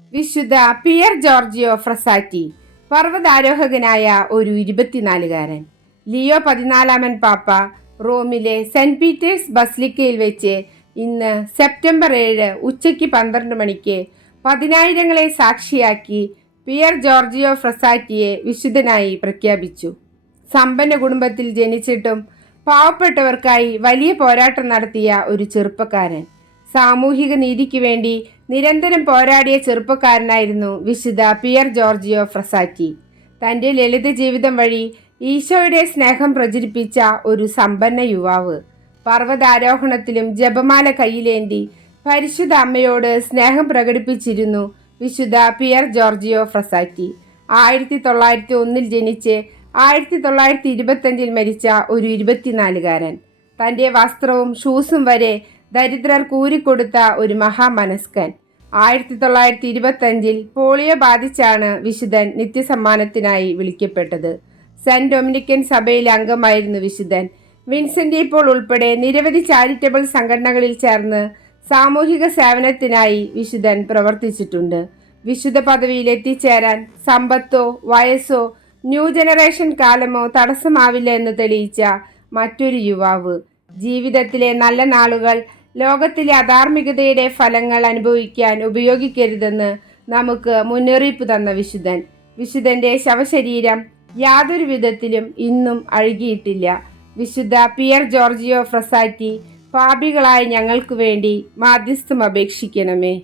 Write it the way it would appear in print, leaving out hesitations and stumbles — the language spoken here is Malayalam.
വിശുദ്ധ പിയർ ജോർജിയോ ഫ്രസാറ്റി, പർവ്വതാരോഹകനായ ഒരു 24കാരൻ. ലിയോ 14 പാപ്പ റോമിലെ സെന്റ് പീറ്റേഴ്സ് ബസിലിക്കയിൽ വെച്ച് ഇന്ന് സെപ്റ്റംബർ 7 ഉച്ചയ്ക്ക് 12 മണിക്ക് 10,000ങ്ങളെ സാക്ഷിയാക്കി പിയർ ജോർജിയോ ഫ്രസാറ്റിയെ വിശുദ്ധനായി പ്രഖ്യാപിച്ചു. സമ്പന്ന കുടുംബത്തിൽ ജനിച്ചിട്ടും പാവപ്പെട്ടവർക്കായി വലിയ പോരാട്ടം നടത്തിയ ഒരു ചെറുപ്പക്കാരൻ. സാമൂഹിക നീതിക്ക് വേണ്ടി നിരന്തരം പോരാടിയ ചെറുപ്പക്കാരനായിരുന്നു വിശുദ്ധ പിയർ ജോർജിയോ ഫ്രസാറ്റി. തൻ്റെ ലളിത ജീവിതം വഴി ഈശോയുടെ സ്നേഹം പ്രചരിപ്പിച്ച ഒരു സമ്പന്ന യുവാവ്. പർവ്വതാരോഹണത്തിലും ജപമാല കയ്യിലേന്തി പരിശുദ്ധ അമ്മയോട് സ്നേഹം പ്രകടിപ്പിച്ചിരുന്നു വിശുദ്ധ പിയർ ജോർജിയോ ഫ്രസാറ്റി. 1901 ജനിച്ച് 1925 മരിച്ച ഒരു 24കാരൻ. തൻ്റെ വസ്ത്രവും ഷൂസും വരെ ദരിദ്രർ കൂരിക്കൊടുത്ത ഒരു മഹാമനസ്കൻ. 1925 പോളിയോ ബാധിച്ചാണ് വിശുദ്ധൻ നിത്യസമ്മാനത്തിനായി വിളിക്കപ്പെട്ടത്. സെന്റ് ഡൊമിനിക്കൻ സഭയിലെ അംഗമായിരുന്നു വിശുദ്ധൻ. വിൻസെന്റ് പോൾ ഉൾപ്പെടെ നിരവധി ചാരിറ്റബിൾ സംഘടനകളിൽ ചേർന്ന് സാമൂഹിക സേവനത്തിനായി വിശുദ്ധൻ പ്രവർത്തിച്ചിട്ടുണ്ട്. വിശുദ്ധ പദവിയിൽ എത്തിച്ചേരാൻ സമ്പത്തോ വയസ്സോ ന്യൂ ജനറേഷൻ കാലമോ തടസ്സമാവില്ല എന്ന് തെളിയിച്ച മറ്റൊരു യുവാവ്. ജീവിതത്തിലെ നല്ല നാളുകൾ ലോകത്തിലെ അധാർമികതയുടെ ഫലങ്ങൾ അനുഭവിക്കാൻ ഉപയോഗിക്കരുതെന്ന് നമുക്ക് മുന്നറിയിപ്പ് തന്ന വിശുദ്ധൻ. വിശുദ്ധന്റെ ശവശരീരം യാതൊരു വിധത്തിലും ഇന്നും അഴുകിയിട്ടില്ല. വിശുദ്ധ പിയർ ജോർജിയോ ഫ്രസാറ്റി, പാപികളായ ഞങ്ങൾക്ക് വേണ്ടി മാധ്യസ്ഥം അപേക്ഷിക്കണമേ.